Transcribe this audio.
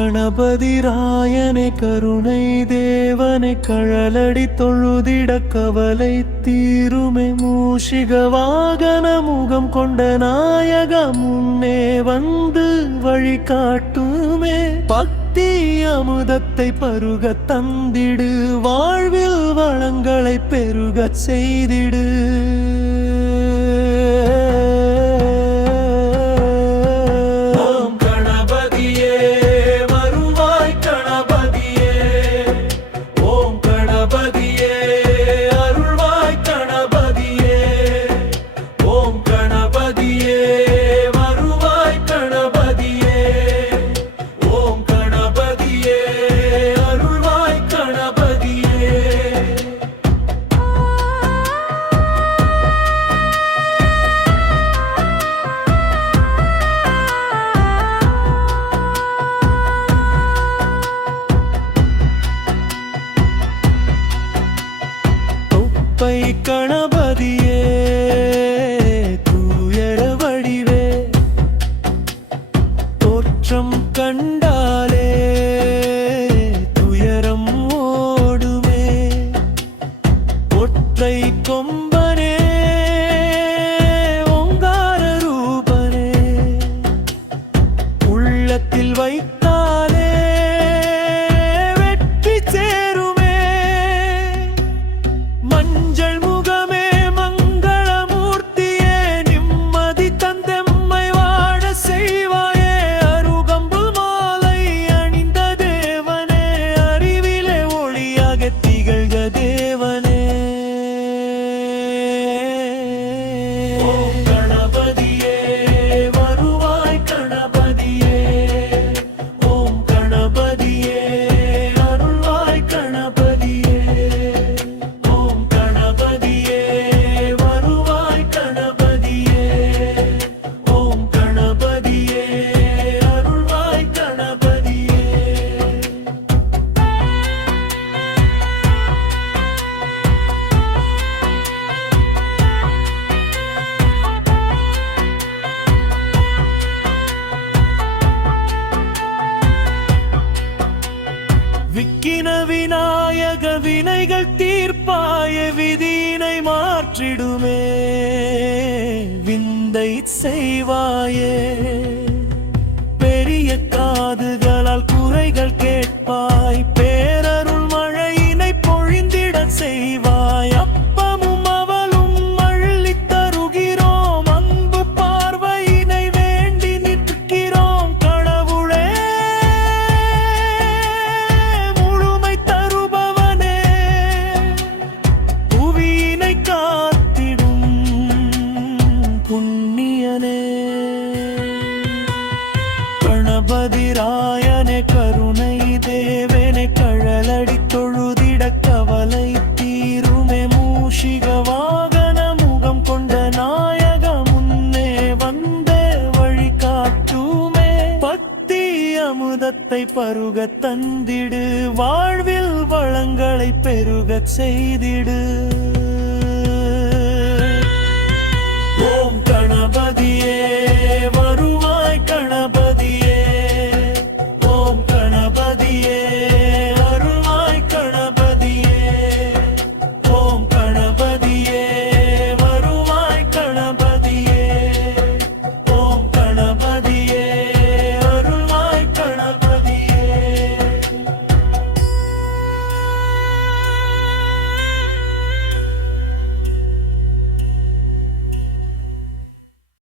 கணபதி ராயனே கருணை தேவனே கழலடி தொழுதிட கவலை தீருமே மூஷிக வாகன முகம் கொண்ட நாயக முன்னே வந்து வழி காட்டுமே பக்தி அமுதத்தை பருக தந்திடு வாழ்வில் வளங்களை பெருகச் செய்திடு கணபதியே தூயர வடிவே தோற்றம் கண்டாலே துயரம் ஓடுமே ஒற்றை கொம்பனே ஓங்கார ரூபனே உள்ளத்தில் வைத்தாலே வெற்றி சேருமே மஞ்சள் விக்கின விநாயக வினைகள் தீர்ப்பாய விதியினை மாற்றிடுமே விந்தை செய்வாயே பெரிய காதுகளால் குறைகள் கேட்பாய் பேரருள் மழையினை பொழிந்திட செய்வாய் அப்பமும் அவளும் அள்ளி தருகிறோம் அன்பு பார்வையினை வேண்டி நிற்கிறோம் கடவுளே முழுமை தருபவனே புவியினை காத்திடும் புண்ணியனே கணபதி ராயனே கருணை தேவனே கழலடி தொழுதிட கவலை தீருமே மூஷிக வாகன முகம் கொண்ட நாயக முன்னே வந்தே வழி காட்டுமே பக்தி அமுதத்தை பருக தந்திடு வாழ்வில் வளங்களை பெருகச் செய்திடு ஓம் கணபதியே